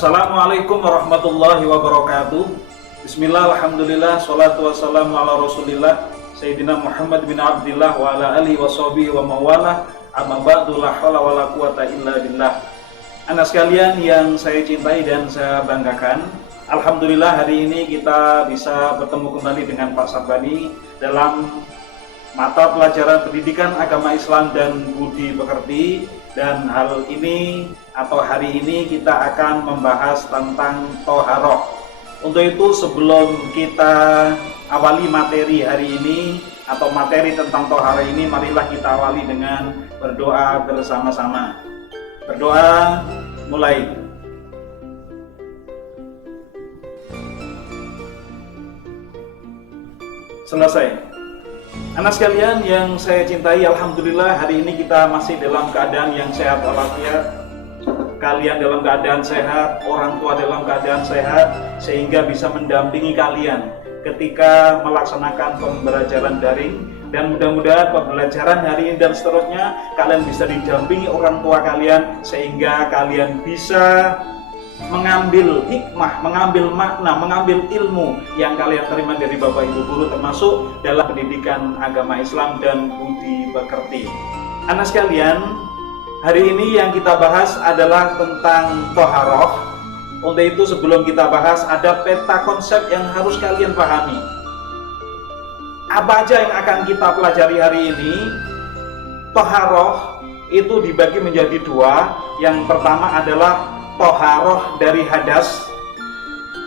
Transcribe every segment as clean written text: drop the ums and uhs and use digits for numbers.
Assalamualaikum warahmatullahi wabarakatuh. Bismillah, alhamdulillah, salatu wassalamu ala rasulillah Sayyidina Muhammad bin Abdillah wa ala alihi wa sahbihi wa mawalah. Amma ba'du, la hawla wa la quwata illa billah. Anak sekalian yang saya cintai dan saya banggakan, alhamdulillah hari ini kita bisa bertemu kembali dengan Pak Sarbani dalam mata pelajaran pendidikan agama Islam dan budi pekerti. Dan hal ini atau hari ini kita akan membahas tentang toharoh. Untuk itu sebelum kita awali materi hari ini atau materi tentang toharoh ini, marilah kita awali dengan berdoa bersama-sama. Berdoa mulai. Selesai. Anak sekalian yang saya cintai, alhamdulillah hari ini kita masih dalam keadaan yang sehat walafiat. Kalian dalam keadaan sehat, orang tua dalam keadaan sehat, sehingga bisa mendampingi kalian ketika melaksanakan pembelajaran daring. Dan mudah-mudahan pembelajaran hari ini dan seterusnya kalian bisa didampingi orang tua kalian, sehingga kalian bisa mengambil hikmah, mengambil makna, mengambil ilmu yang kalian terima dari Bapak Ibu guru, termasuk dalam pendidikan agama Islam dan budi pekerti. Anak sekalian, hari ini yang kita bahas adalah tentang toharoh. Untuk itu sebelum kita bahas, ada peta konsep yang harus kalian pahami. Apa aja yang akan kita pelajari hari ini? Toharoh itu dibagi menjadi dua. Yang pertama adalah toharoh dari hadas.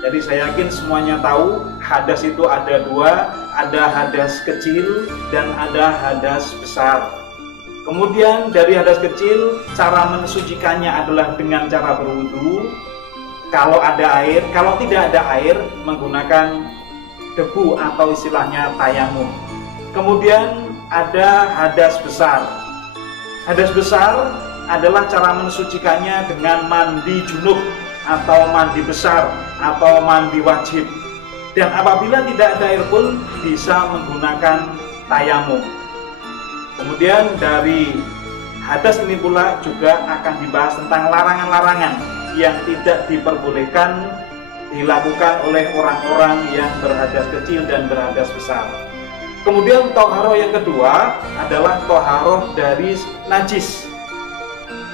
Jadi saya yakin semuanya tahu hadas itu ada dua, ada hadas kecil dan ada hadas besar. Kemudian dari hadas kecil, cara mensucikannya adalah dengan cara berwudu. Kalau ada air, kalau tidak ada air, menggunakan debu atau istilahnya tayamum. Kemudian ada hadas besar. Hadas besar adalah cara mensucikannya dengan mandi junub atau mandi besar atau mandi wajib. Dan apabila tidak ada air pun bisa menggunakan tayamum. Kemudian dari hadas ini pula juga akan dibahas tentang larangan-larangan yang tidak diperbolehkan dilakukan oleh orang-orang yang berhadas kecil dan berhadas besar. Kemudian toharoh yang kedua adalah toharoh dari najis.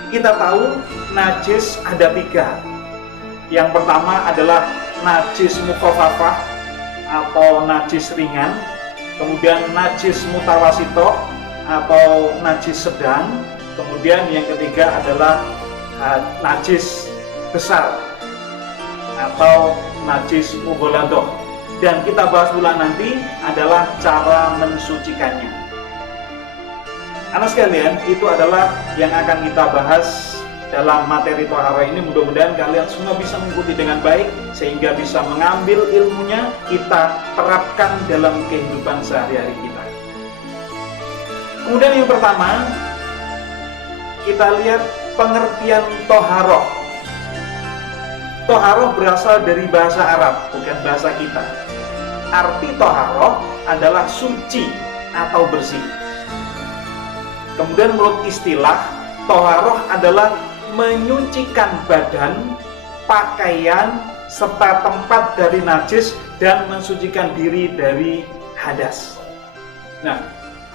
Kita tahu najis ada tiga. Yang pertama adalah najis mukhafafah atau najis ringan. Kemudian najis mutawasito atau najis sedang. Kemudian yang ketiga adalah najis besar atau najis mughaladoh. Dan kita bahas pula nanti adalah cara mensucikannya. Anak sekalian, itu adalah yang akan kita bahas dalam materi toharoh ini. Mudah-mudahan kalian semua bisa mengikuti dengan baik, sehingga bisa mengambil ilmunya, kita terapkan dalam kehidupan sehari-hari kita. Kemudian yang pertama, kita lihat pengertian toharoh. Toharoh berasal dari bahasa Arab, bukan bahasa kita. Arti toharoh adalah suci atau bersih. Kemudian menurut istilah, toharoh adalah menyucikan badan, pakaian, serta tempat dari najis dan mensucikan diri dari hadas. Nah,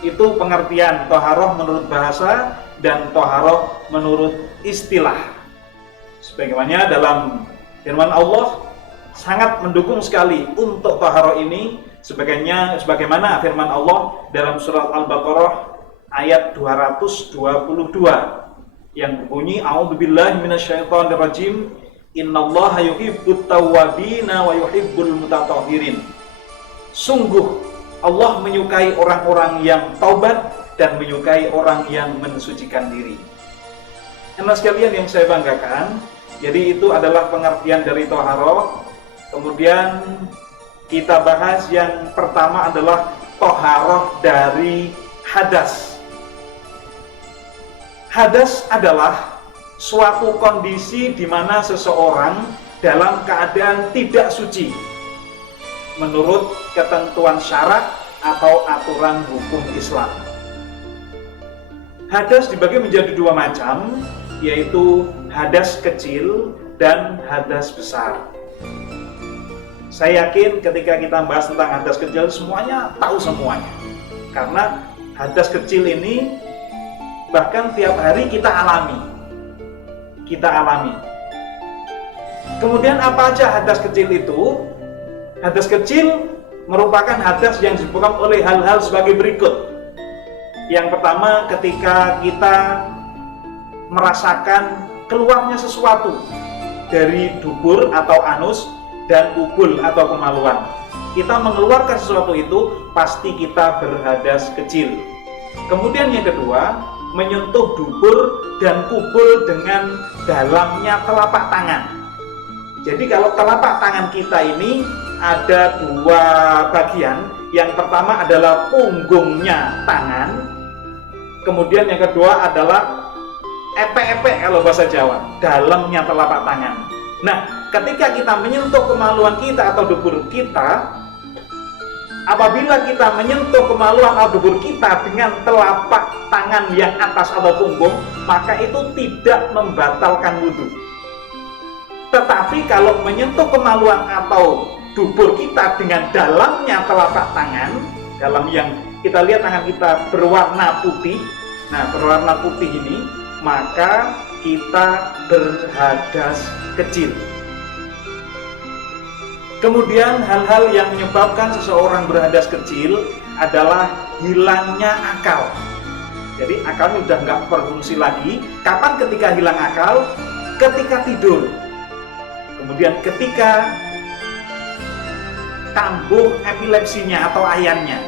itu pengertian toharoh menurut bahasa dan toharoh menurut istilah. Sebagaimana dalam firman Allah sangat mendukung sekali untuk toharoh ini, sebagaimana firman Allah dalam surat Al-Baqarah ayat 222 yang berbunyi, a'udzubillahi minasyaitonirrajim, innallaha yuhibbut tawwabina wa yuhibbul mutatahhirin. Sungguh Allah menyukai orang-orang yang taubat dan menyukai orang yang mensucikan diri. Anak sekalian yang saya banggakan, jadi itu adalah pengertian dari toharoh. Kemudian kita bahas yang pertama adalah toharoh dari hadas. Hadas adalah suatu kondisi di mana seseorang dalam keadaan tidak suci menurut ketentuan syarak atau aturan hukum Islam. Hadas dibagi menjadi dua macam, yaitu hadas kecil dan hadas besar. Saya yakin ketika kita bahas tentang hadas kecil semuanya tahu semuanya. Karena hadas kecil ini bahkan tiap hari kita alami. Kemudian apa aja hadas kecil itu? Hadas kecil merupakan hadas yang disebabkan oleh hal-hal sebagai berikut. Yang pertama, ketika kita merasakan keluarnya sesuatu dari dubur atau anus dan ubul atau kemaluan. Kita mengeluarkan sesuatu itu, pasti kita berhadas kecil. Kemudian yang kedua, menyentuh dubur dan kubul dengan dalamnya telapak tangan. Jadi kalau telapak tangan kita ini ada dua bagian. Yang pertama adalah punggungnya tangan. Kemudian yang kedua adalah epek-epek kalau bahasa Jawa, dalamnya telapak tangan. Nah, ketika kita menyentuh kemaluan kita atau dubur kita, apabila kita menyentuh kemaluan atau dubur kita dengan telapak tangan yang atas atau punggung, maka itu tidak membatalkan wudhu. Tetapi kalau menyentuh kemaluan atau dubur kita dengan dalamnya telapak tangan, dalam yang kita lihat tangan kita berwarna putih, nah berwarna putih ini, maka kita berhadas kecil. Kemudian hal-hal yang menyebabkan seseorang berhadas kecil adalah hilangnya akal. Jadi akalnya udah nggak berfungsi lagi. Kapan ketika hilang akal? Ketika tidur. Kemudian ketika kambuh epilepsinya atau ayannya.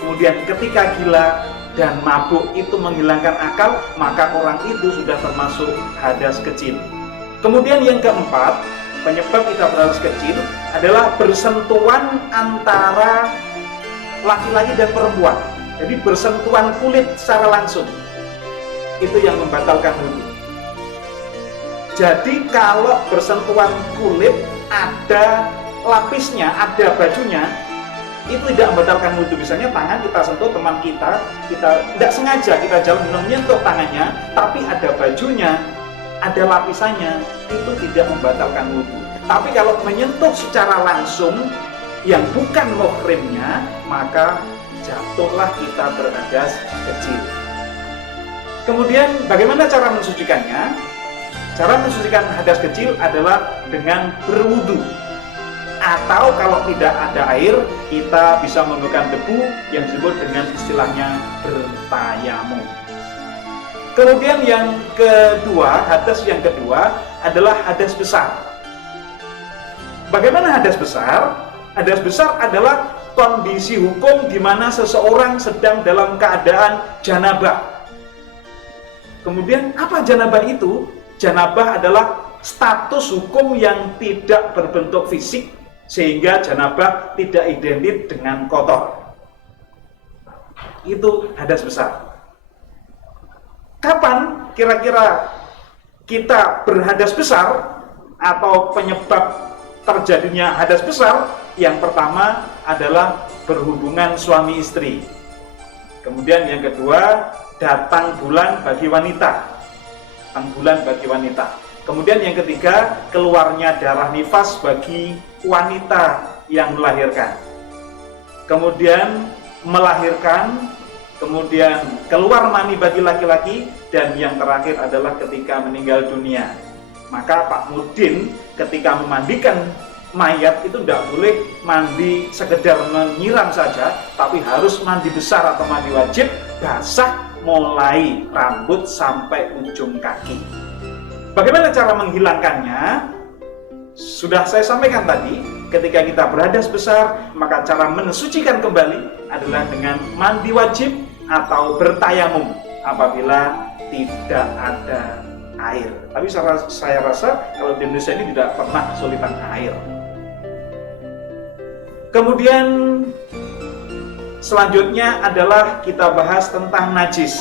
Kemudian ketika gila dan mabuk itu menghilangkan akal, maka orang itu sudah termasuk hadas kecil. Kemudian yang keempat, penyebab kita berhadas kecil adalah bersentuhan antara laki-laki dan perempuan. Jadi bersentuhan kulit secara langsung, itu yang membatalkan wudhu. Jadi kalau bersentuhan kulit ada lapisnya, ada bajunya, itu tidak membatalkan wudhu. Misalnya tangan kita sentuh teman kita tidak sengaja kita jalan menyentuh tangannya, tapi ada bajunya, ada lapisannya, itu tidak membatalkan wudhu. Tapi kalau menyentuh secara langsung yang bukan muhrimnya, maka jatuhlah kita berhadas kecil. Kemudian bagaimana cara mensucikannya? Cara mensucikan hadas kecil adalah dengan berwudhu. Atau kalau tidak ada air, kita bisa menggunakan debu yang disebut dengan istilahnya bertayamum. Kemudian yang kedua, hadas yang kedua adalah hadas besar. Bagaimana hadas besar? Hadas besar adalah kondisi hukum di mana seseorang sedang dalam keadaan janabah. Kemudian apa janabah itu? Janabah adalah status hukum yang tidak berbentuk fisik, sehingga janabah tidak identik dengan kotor. Itu hadas besar. Kapan kira-kira kita berhadas besar atau penyebab terjadinya hadas besar? Yang pertama adalah berhubungan suami istri. Kemudian yang kedua, datang bulan bagi wanita. Kemudian yang ketiga, keluarnya darah nifas bagi wanita yang melahirkan. Kemudian melahirkan, kemudian keluar mani bagi laki-laki, dan yang terakhir adalah ketika meninggal dunia. Maka Pak Mudin ketika memandikan mayat itu tidak boleh mandi sekedar menyiram saja, tapi harus mandi besar atau mandi wajib, basah mulai rambut sampai ujung kaki. Bagaimana cara menghilangkannya? Sudah saya sampaikan tadi, ketika kita berhadas besar, maka cara mensucikan kembali adalah dengan mandi wajib atau bertayamum apabila tidak ada air. Tapi saya rasa kalau di Indonesia ini tidak pernah kesulitan air. Kemudian selanjutnya adalah kita bahas tentang najis.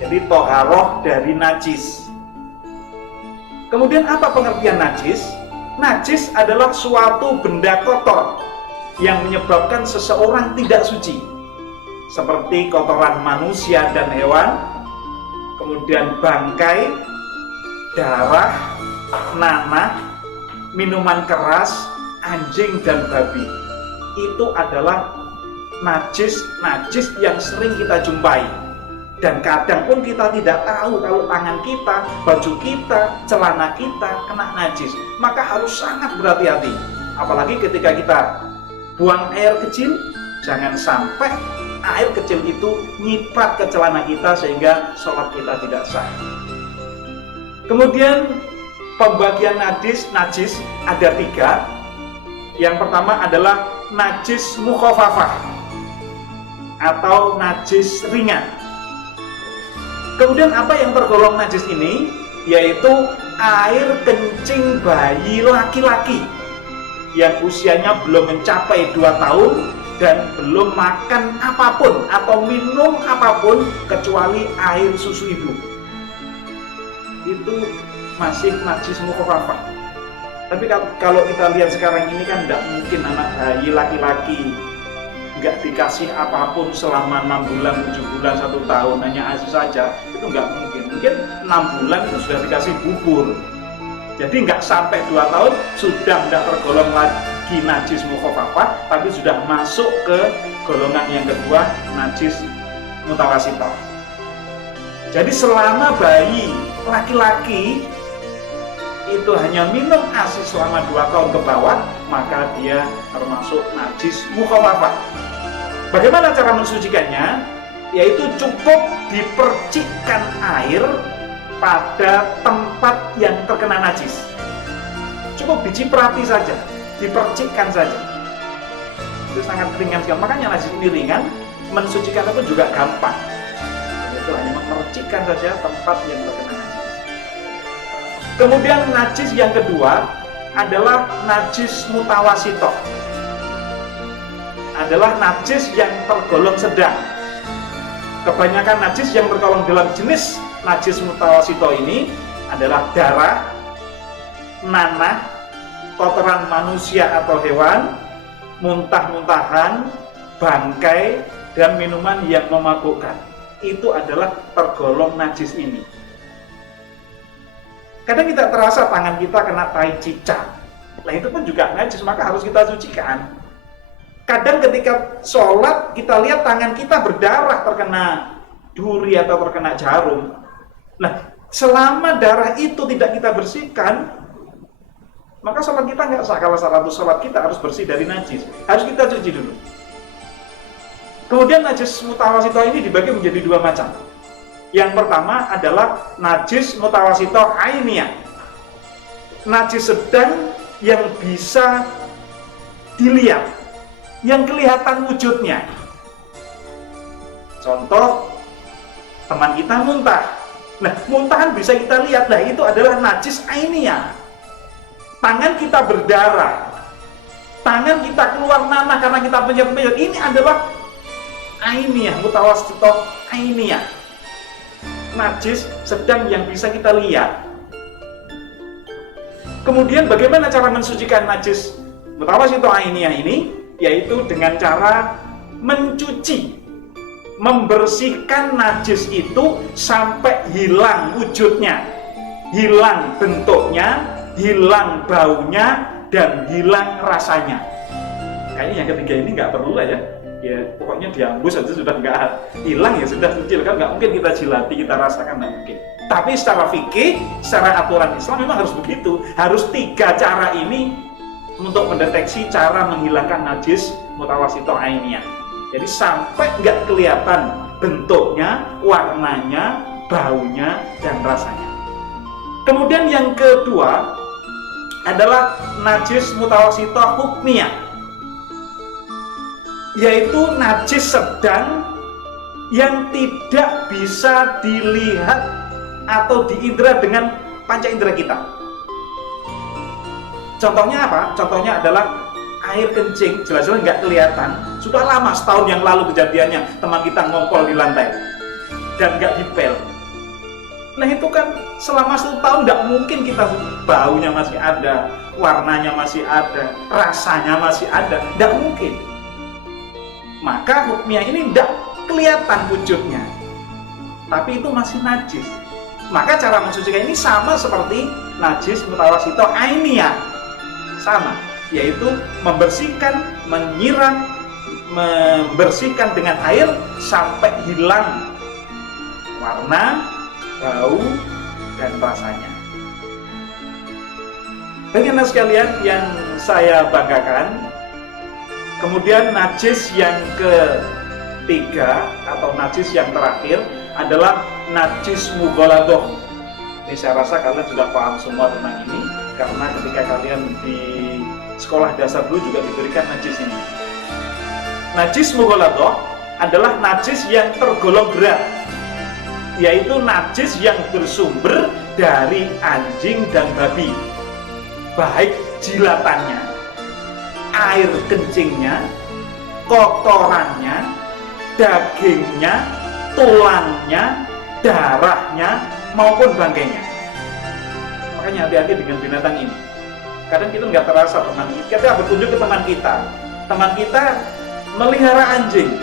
Jadi toharoh dari najis. Kemudian apa pengertian najis? Najis adalah suatu benda kotor yang menyebabkan seseorang tidak suci, seperti kotoran manusia dan hewan, kemudian bangkai, darah, nanah, minuman keras, anjing dan babi. Itu adalah najis yang sering kita jumpai. Dan kadang pun kita tidak tahu kalau tangan kita, baju kita, celana kita kena najis. Maka harus sangat berhati-hati. Apalagi ketika kita buang air kecil, jangan sampai air kecil itu nyiprat ke celana kita sehingga sholat kita tidak sah. Kemudian pembagian najis ada 3. Yang pertama adalah najis mukhafafah atau najis ringan. Kemudian apa yang tergolong najis ini? Yaitu air kencing bayi laki-laki yang usianya belum mencapai 2 tahun dan belum makan apapun atau minum apapun kecuali air susu ibu. Itu masih najis mukhafafah. Tapi kalau kita lihat sekarang ini kan tidak mungkin anak bayi laki-laki nggak dikasih apapun selama 6 bulan, 7 bulan, 1 tahun, hanya ASI saja, itu nggak mungkin. Mungkin 6 bulan itu sudah dikasih bubur. Jadi nggak sampai 2 tahun sudah tidak tergolong lagi najis mukhafafah, tapi sudah masuk ke golongan yang kedua, najis mutawasithah. Jadi selama bayi laki-laki itu hanya minum ASI selama 2 tahun ke bawah, maka dia termasuk najis mukhafafah. Bagaimana cara mensucikannya? Yaitu cukup dipercikkan air pada tempat yang terkena najis. Cukup diciprati saja, dipercikkan saja. Itu sangat ringan sekali. Makanya najis ini ringan, mensucikan itu juga gampang. Itu hanya memercikkan saja tempat yang terkena najis. Kemudian najis yang kedua adalah najis mutawasithah. Adalah najis yang tergolong sedang. Kebanyakan najis yang tergolong dalam jenis najis mutawasithah ini adalah darah, nanah, kotoran manusia atau hewan, muntah-muntahan, bangkai, dan minuman yang memabukkan. Itu adalah tergolong najis ini. Kadang kita terasa tangan kita kena tai cicak. Nah itu pun juga najis, maka harus kita sucikan. Kadang ketika sholat kita lihat tangan kita berdarah terkena duri atau terkena jarum. Nah selama darah itu tidak kita bersihkan, maka sholat kita nggak sah. Kalau sholat kita harus bersih dari najis, harus kita cuci dulu. Kemudian najis mutawasithah ini dibagi menjadi 2 macam. Yang pertama adalah najis mutawasithah ainiyah, najis sedang yang bisa dilihat, yang kelihatan wujudnya. Contoh, teman kita muntah. Nah, muntahan bisa kita lihat. Nah, itu adalah najis ainiyah. Tangan kita berdarah, tangan kita keluar nanah karena kita penyet-penyet. Ini adalah ainiyah, mutawasithah ainiyah, najis sedang yang bisa kita lihat. Kemudian bagaimana cara mensucikan najis mutawasithah ainiyah ini? Yaitu dengan cara mencuci, membersihkan najis itu sampai hilang wujudnya, hilang bentuknya, hilang baunya, dan hilang rasanya. Kayaknya yang ketiga ini nggak perlu lah ya. Ya pokoknya dihembus saja sudah nggak hilang, ya sudah suci. Kan nggak mungkin kita jilati, kita rasakan, nggak mungkin. Tapi secara fikih, secara aturan Islam memang harus begitu. Harus 3 cara ini untuk mendeteksi cara menghilangkan najis mutawasithah ainiyah. Jadi sampai nggak kelihatan bentuknya, warnanya, baunya, dan rasanya. Kemudian yang kedua adalah najis mutawasithah hukmiyah, yaitu najis sedang yang tidak bisa dilihat atau diindra dengan panca indera kita. Contohnya apa? Contohnya adalah air kencing, jelas-jelas nggak kelihatan. Sudah lama, setahun yang lalu kejadiannya, teman kita ngompol di lantai dan nggak dipel. Nah itu kan selama 1 tahun nggak mungkin kita, baunya masih ada, warnanya masih ada, rasanya masih ada, nggak mungkin. Maka hukmiyah ini nggak kelihatan wujudnya, tapi itu masih najis. Maka cara mensucikan ini sama seperti najis mutawasito ainiyah, sama, yaitu membersihkan, menyiram, membersihkan dengan air sampai hilang warna, bau, dan rasanya. Bagi anda sekalian yang saya banggakan, kemudian najis yang ketiga atau najis yang terakhir adalah najis mughaladoh. Ini saya rasa kalian sudah paham semua tentang ini, karena ketika kalian di sekolah dasar dulu juga diberikan najis ini. Najis mughaladoh adalah najis yang tergolong berat, yaitu najis yang bersumber dari anjing dan babi, baik jilatannya, air kencingnya, kotorannya, dagingnya, tulangnya, darahnya, maupun bangkainya. Makanya hati-hati dengan binatang ini. Kadang kita nggak terasa, kita berkunjung ke teman kita melihara anjing,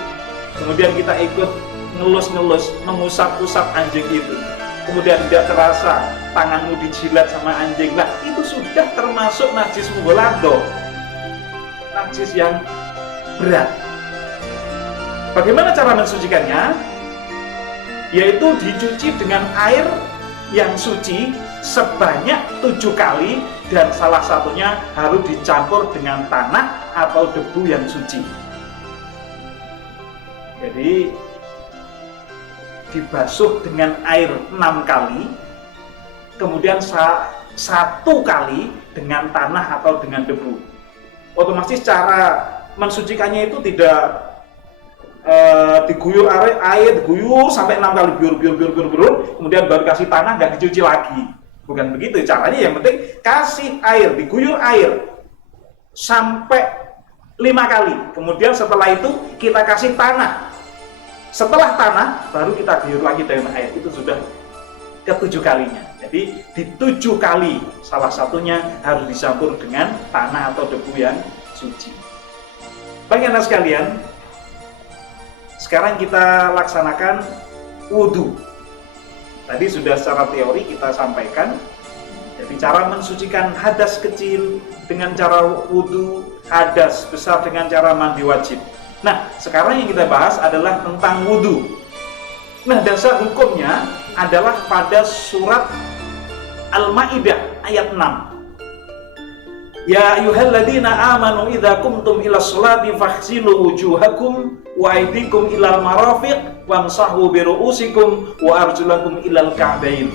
kemudian kita ikut ngelus-ngelus, mengusap-usap anjing itu, kemudian tidak terasa tanganmu dijilat sama anjing. Nah, itu sudah termasuk najis mughaladoh, najis yang berat. Bagaimana cara mensucikannya? Yaitu dicuci dengan air yang suci sebanyak 7 kali, dan salah satunya harus dicampur dengan tanah atau debu yang suci. Jadi dibasuh dengan air 6 kali, kemudian 1 kali dengan tanah atau dengan debu. Otomatis cara mensucikannya itu tidak diguyur air diguyur sampai 6 kali, biur, kemudian baru kasih tanah, nggak dicuci lagi. Bukan begitu caranya. Yang penting kasih air, diguyur air sampai 5 kali, kemudian setelah itu kita kasih tanah. Setelah tanah baru kita guyur lagi dengan air. Itu sudah ke-7 kalinya. Jadi di 7 kali salah satunya harus dicampur dengan tanah atau debu yang suci. Bagi anda sekalian, sekarang kita laksanakan wudhu. Tadi sudah secara teori kita sampaikan. Jadi cara mensucikan hadas kecil dengan cara wudhu, hadas besar dengan cara mandi wajib. Nah, sekarang yang kita bahas adalah tentang wudhu. Nah, dasar hukumnya adalah pada surat Al-Maidah ayat 6. Ya ayyuhalladzina amanu idza qumtum ilas sholati faghsilu wujuhakum wa aydikum ilal marafiq wamsahu bi ru'usikum wa arjulakum ilal ka'bain.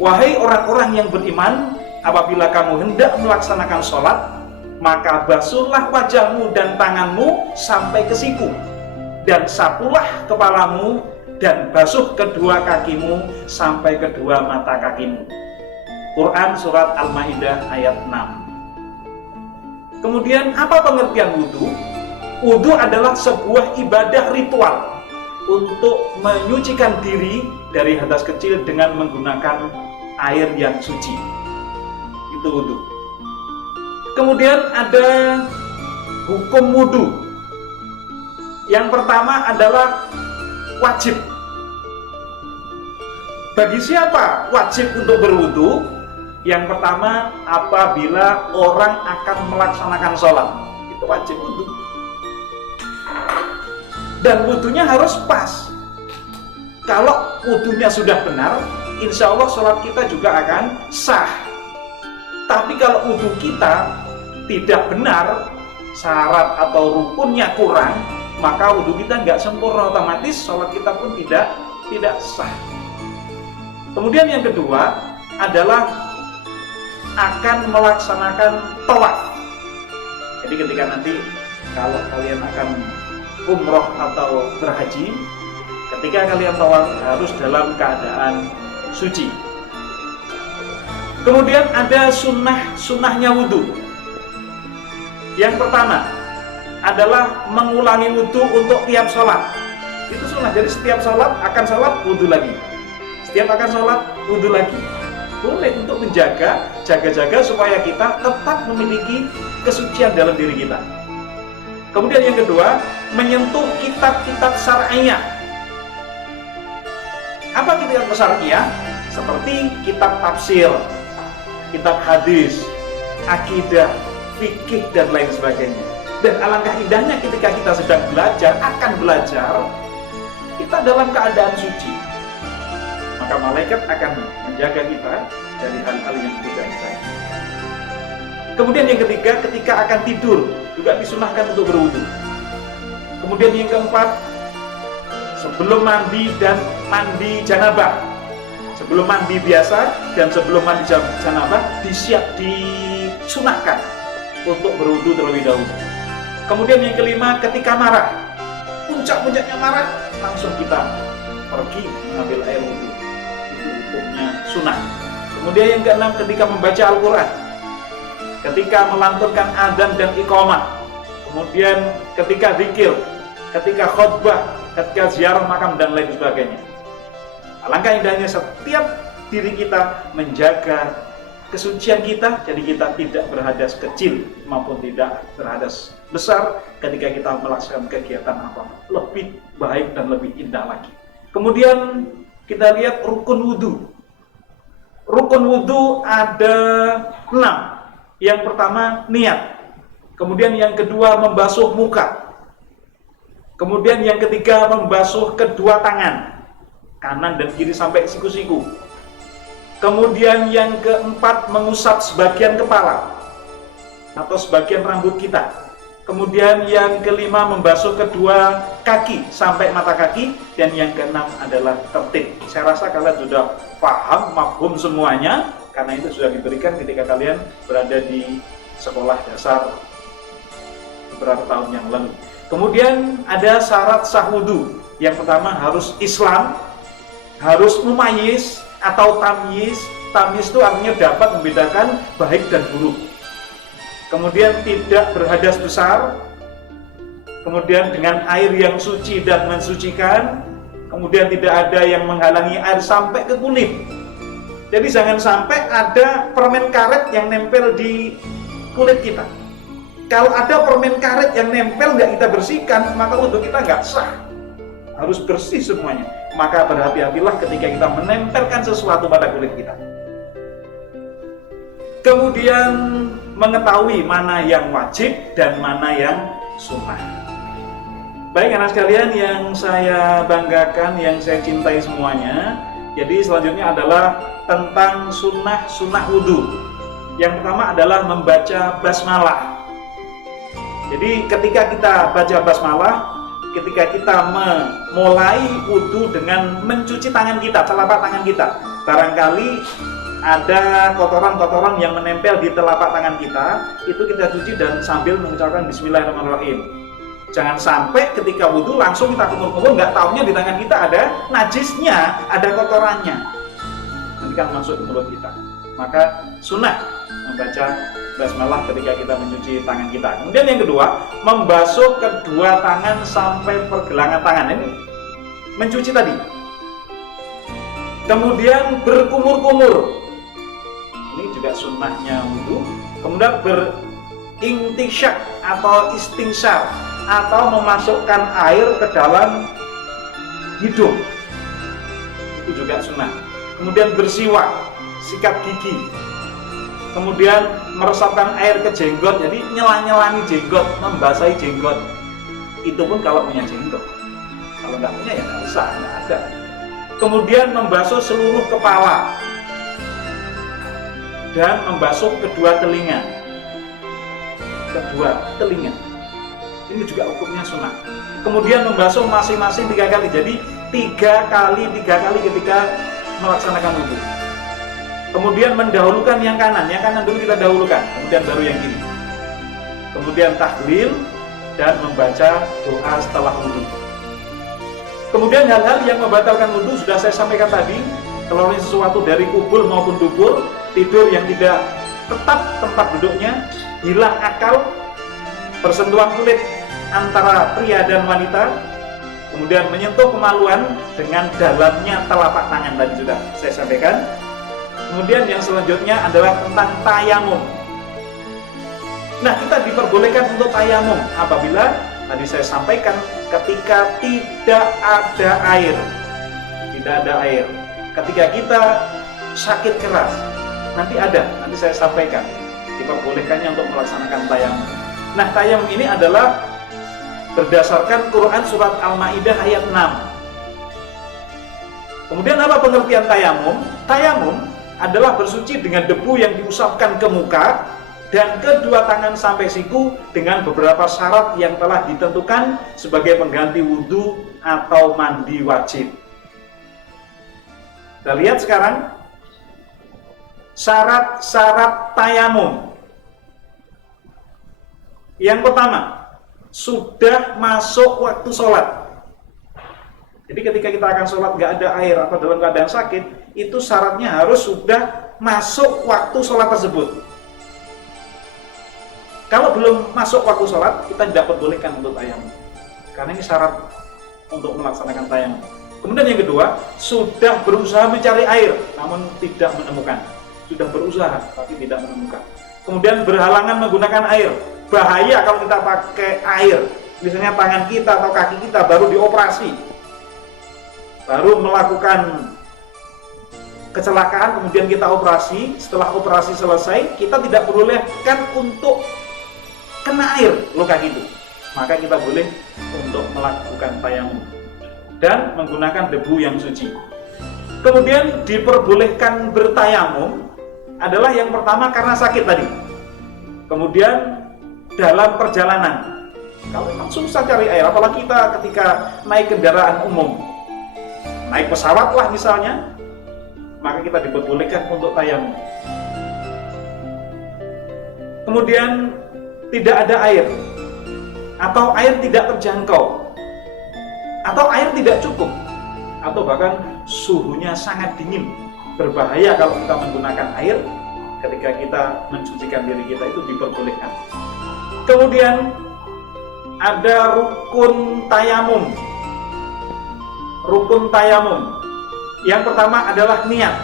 Wahai orang-orang yang beriman, apabila kamu hendak melaksanakan sholat, maka basuhlah wajahmu dan tanganmu sampai ke siku, dan sapulah kepalamu, dan basuh kedua kakimu sampai kedua mata kakimu. Quran surat Al-Maidah ayat 6. Kemudian apa pengertian wudhu? Wudhu adalah sebuah ibadah ritual untuk menyucikan diri dari hadas kecil dengan menggunakan air yang suci. Itu wudhu. Kemudian ada hukum wudhu. Yang pertama adalah wajib. Bagi siapa wajib untuk berwudhu? Yang pertama, apabila orang akan melaksanakan sholat, itu wajib wudhu. Dan wudhunya harus pas. Kalau wudhunya sudah benar, insya Allah sholat kita juga akan sah. Tapi kalau wudhu kita tidak benar, syarat atau rukunnya kurang, maka wudhu kita nggak sempurna, otomatis sholat kita pun tidak sah. Kemudian yang kedua adalah akan melaksanakan tawaf. Jadi ketika nanti kalau kalian akan umroh atau berhaji, ketika kalian tawaf harus dalam keadaan suci. Kemudian ada sunnahnya wudhu. Yang pertama adalah mengulangi wudhu untuk tiap sholat. Itu sunnah. Jadi setiap sholat akan sholat wudhu lagi. Setiap akan sholat wudhu lagi. Boleh untuk menjaga supaya kita tetap memiliki kesucian dalam diri kita. Kemudian yang kedua, menyentuh kitab-kitab syar'iyah. Apa kitab syar'iyah? seperti kitab tafsir, kitab hadis, akidah, fikih, dan lain sebagainya. Dan alangkah indahnya ketika kita sedang belajar, akan belajar, kita dalam keadaan suci. Maka malaikat akan menjaga kita dari hal-hal yang tidak baik. Kemudian yang ketiga, ketika akan tidur, juga disunahkan untuk berwudu. Kemudian yang keempat, sebelum mandi dan mandi janabah. Sebelum mandi biasa dan sebelum mandi janabah disunahkan untuk berwudu terlebih dahulu. Kemudian yang kelima, ketika marah, puncak-puncaknya marah, langsung kita pergi mengambil air wudu. Itu hukumnya sunnah. Kemudian yang keenam, ketika membaca Al-Quran, ketika melantunkan adzan dan iqamah, kemudian ketika zikir, ketika khutbah, ketika ziarah makam, dan lain sebagainya. Alangkah indahnya setiap diri kita menjaga kesucian kita, jadi kita tidak berhadas kecil maupun tidak berhadas besar ketika kita melaksanakan kegiatan apa lebih baik dan lebih indah lagi. Kemudian kita lihat rukun wudhu. Rukun wudhu ada 6. Yang pertama niat, kemudian yang kedua membasuh muka, kemudian yang ketiga membasuh kedua tangan, kanan dan kiri sampai siku-siku. Kemudian yang keempat mengusap sebagian kepala atau sebagian rambut kita. Kemudian yang kelima membasuh kedua kaki sampai mata kaki. Dan yang keenam adalah tertib. Saya rasa kalian sudah paham, mafhum semuanya, karena itu sudah diberikan ketika kalian berada di sekolah dasar beberapa tahun yang lalu. Kemudian ada syarat sah wudu. Yang pertama harus Islam, harus mumayyiz atau tamyiz. Tamyiz itu artinya dapat membedakan baik dan buruk. Kemudian tidak berhadas besar, kemudian dengan air yang suci dan mensucikan, kemudian tidak ada yang menghalangi air sampai ke kulit. Jadi jangan sampai ada permen karet yang nempel di kulit kita. Kalau ada permen karet yang nempel nggak kita bersihkan, maka wudu kita nggak sah. Harus bersih semuanya. Maka berhati-hatilah ketika kita menempelkan sesuatu pada kulit kita. Kemudian mengetahui mana yang wajib dan mana yang sunnah. Baik anak sekalian yang saya banggakan, yang saya cintai semuanya. Jadi selanjutnya adalah tentang sunnah wudu. Yang pertama adalah membaca basmalah. Jadi ketika kita baca basmalah, ketika kita memulai wudu dengan mencuci tangan kita, telapak tangan kita, barangkali ada kotoran-kotoran yang menempel di telapak tangan kita, itu kita cuci dan sambil mengucapkan Bismillahirrahmanirrahim. Jangan sampai ketika wudu langsung kita kumur-kumur, nggak taunya di tangan kita ada najisnya, ada kotorannya, nanti kan masuk ke mulut kita. Maka sunnah membaca basmalah ketika kita mencuci tangan kita. Kemudian yang kedua, membasuh kedua tangan sampai pergelangan tangan. Ini mencuci tadi. Kemudian berkumur-kumur. Ini juga sunnahnya wudu. Kemudian berintisyak atau istinsyar, atau memasukkan air ke dalam hidung. Itu juga sunnah. Kemudian bersiwak, sikat gigi. Kemudian meresapkan air ke jenggot, jadi nyela-nyelani jenggot, membasahi jenggot. Itu pun kalau punya jenggot. Kalau nggak punya ya nggak usah, nggak ada. Kemudian membasuh seluruh kepala dan membasuh kedua telinga. Ini juga hukumnya sunnah. Kemudian membasuh masing-masing 3 kali. Jadi 3 kali ketika melaksanakan wudu. Kemudian mendahulukan yang kanan dulu kita dahulukan, kemudian baru yang kiri. Kemudian tahlil dan membaca doa setelah wudu. Kemudian hal-hal yang membatalkan wudu sudah saya sampaikan tadi, kalau sesuatu dari kubul maupun dubur, tidur yang tidak tetap tempat duduknya, hilang akal, persentuhan kulit antara pria dan wanita, kemudian menyentuh kemaluan dengan dalamnya telapak tangan tadi sudah saya sampaikan. Kemudian yang selanjutnya adalah tentang tayamum. Nah, kita diperbolehkan untuk tayamum apabila tadi saya sampaikan ketika tidak ada air. Ketika kita sakit keras, nanti saya sampaikan diperbolehkannya untuk melaksanakan tayamum. Nah, tayamum ini adalah berdasarkan Quran surat Al-Maidah ayat 6. Kemudian apa pengertian tayamum? Tayamum adalah bersuci dengan debu yang diusapkan ke muka dan kedua tangan sampai siku dengan beberapa syarat yang telah ditentukan sebagai pengganti wudhu atau mandi wajib. Kita lihat sekarang syarat-syarat tayamum. Yang pertama, sudah masuk waktu sholat. Jadi ketika kita akan sholat nggak ada air atau dalam keadaan sakit, itu syaratnya harus sudah masuk waktu sholat tersebut. Kalau belum masuk waktu sholat, kita tidak perbolehkan untuk tayamum, karena ini syarat untuk melaksanakan tayamum. Kemudian yang kedua, sudah berusaha mencari air, namun tidak menemukan. Sudah berusaha, tapi tidak menemukan. Kemudian berhalangan menggunakan air. Bahaya kalau kita pakai air, misalnya tangan kita atau kaki kita baru dioperasi, baru melakukan kecelakaan, kemudian kita operasi. Setelah operasi selesai, kita tidak perbolehkan untuk kena air luka gitu. Maka kita boleh untuk melakukan tayamum dan menggunakan debu yang suci. Kemudian diperbolehkan bertayamum adalah yang pertama karena sakit tadi. Kemudian dalam perjalanan, kalau memang susah cari air, apalagi kita ketika naik kendaraan umum, naik pesawat lah misalnya, maka kita diperbolehkan untuk tayamum. Kemudian tidak ada air, atau air tidak terjangkau, atau air tidak cukup, atau bahkan suhunya sangat dingin, berbahaya kalau kita menggunakan air ketika kita mencucikan diri kita, itu diperbolehkan. Kemudian ada rukun tayamum. Rukun tayamum yang pertama adalah niat,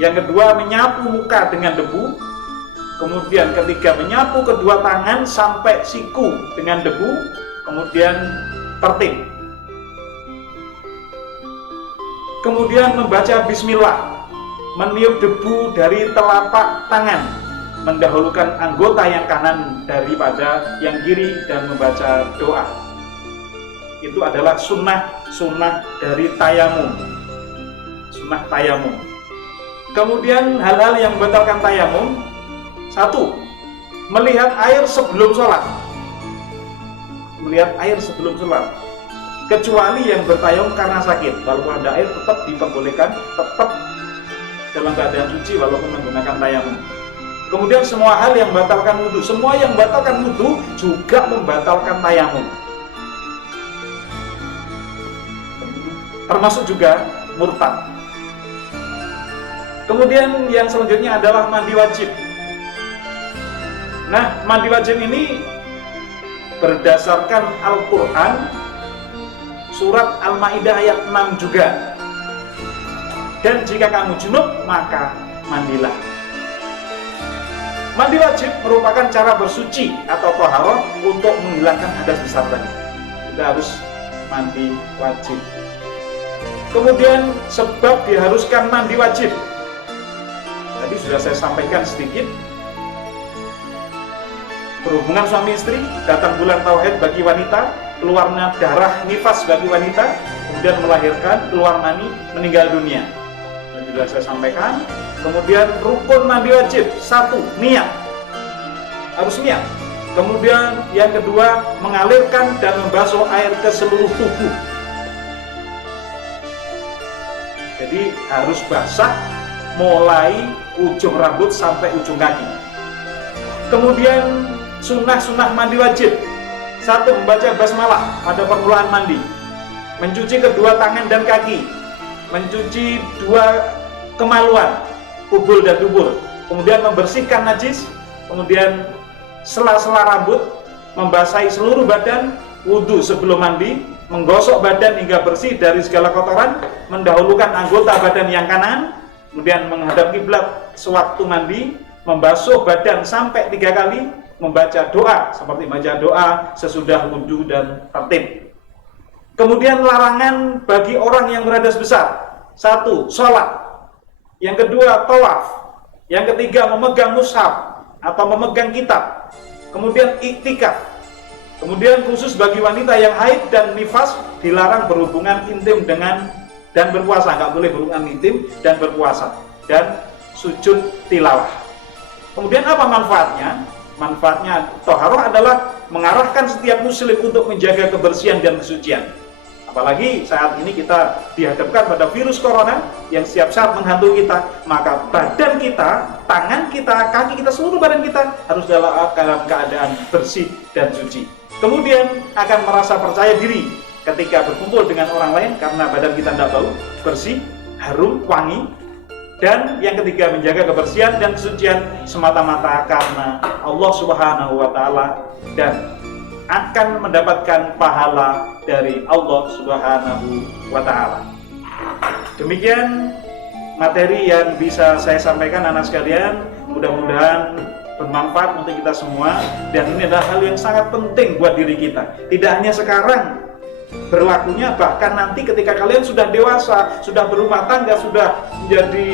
yang kedua menyapu muka dengan debu, kemudian ketiga menyapu kedua tangan sampai siku dengan debu, kemudian tertib, kemudian membaca bismillah, meniup debu dari telapak tangan, mendahulukan anggota yang kanan daripada yang kiri, dan membaca doa. Itu adalah sunnah dari tayamum. Sunnah tayamum. Kemudian hal-hal yang membatalkan tayamum: satu, melihat air sebelum sholat. Melihat air sebelum sholat, kecuali yang bertayamum karena sakit. Walaupun ada air, tetap diperbolehkan, tetap dalam keadaan suci walaupun menggunakan tayamum. Kemudian semua hal yang membatalkan wudhu, semua yang membatalkan wudhu juga membatalkan tayamum, termasuk juga murtad. Kemudian yang selanjutnya adalah mandi wajib. Nah, mandi wajib ini berdasarkan Al-Quran surat Al-Maidah ayat 6 juga. Dan jika kamu junub, maka mandilah. Mandi wajib merupakan cara bersuci atau taharah untuk menghilangkan hadas besar tadi. Kita harus mandi wajib. Kemudian sebab diharuskan mandi wajib, tadi sudah saya sampaikan sedikit. Berhubungan suami istri, datang bulan tauhid bagi wanita, keluarnya darah nifas bagi wanita, kemudian melahirkan, keluar mani, meninggal dunia. Dan sudah saya sampaikan. Kemudian rukun mandi wajib, satu, niat, harus niat. Kemudian yang kedua, mengalirkan dan membasuh air ke seluruh tubuh. Jadi harus basah mulai ujung rambut sampai ujung kaki. Kemudian sunnah mandi wajib: satu, membaca basmalah pada permulaan mandi, mencuci kedua tangan dan kaki, mencuci dua kemaluan, kubul dan dubur, kemudian membersihkan najis, kemudian sela-sela rambut, membasahi seluruh badan, wudhu sebelum mandi, menggosok badan hingga bersih dari segala kotoran, mendahulukan anggota badan yang kanan, kemudian menghadap kiblat sewaktu mandi, membasuh badan sampai 3 kali, membaca doa seperti baca doa sesudah wudhu dan tertib. Kemudian larangan bagi orang yang berhadas besar: satu, sholat. Yang kedua, tawaf. Yang ketiga, memegang mushaf atau memegang kitab. Kemudian iktikaf. Kemudian khusus bagi wanita yang haid dan nifas dilarang berhubungan intim dengan dan berpuasa, nggak boleh berhubungan intim dan berpuasa, dan sujud tilawah. Kemudian apa manfaatnya? Manfaatnya toharoh adalah mengarahkan setiap muslim untuk menjaga kebersihan dan kesucian. Apalagi saat ini kita dihadapkan pada virus corona yang setiap saat menghantui kita, maka badan kita, tangan kita, kaki kita, seluruh badan kita harus dalam keadaan bersih dan suci. Kemudian akan merasa percaya diri ketika berkumpul dengan orang lain karena badan kita tidak bau, bersih, harum, wangi. Dan yang ketiga, menjaga kebersihan dan kesucian semata-mata karena Allah Subhanahu wa Ta'ala, dan akan mendapatkan pahala dari Allah Subhanahu wa Ta'ala. Demikian materi yang bisa saya sampaikan anak sekalian, mudah-mudahan bermanfaat untuk kita semua, dan ini adalah hal yang sangat penting buat diri kita. Tidak hanya sekarang berlakunya, bahkan nanti ketika kalian sudah dewasa, sudah berumah tangga, sudah menjadi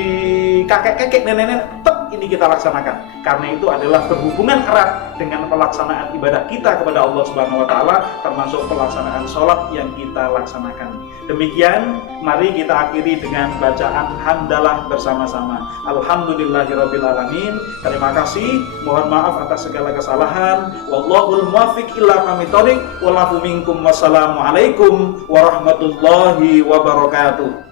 kakek-kakek, nenek-nenek, tetap ini kita laksanakan. Karena itu adalah berhubungan erat dengan pelaksanaan ibadah kita kepada Allah Subhanahu wa Ta'ala, termasuk pelaksanaan sholat yang kita laksanakan. Demikian, mari kita akhiri dengan bacaan hamdalah bersama-sama. Alhamdulillahirabbil alamin. Terima kasih, mohon maaf atas segala kesalahan. Wallahul muwaffiq ila aqwamit thoriq. Wallahu minkum. Wassalamualaikum warahmatullahi wabarakatuh.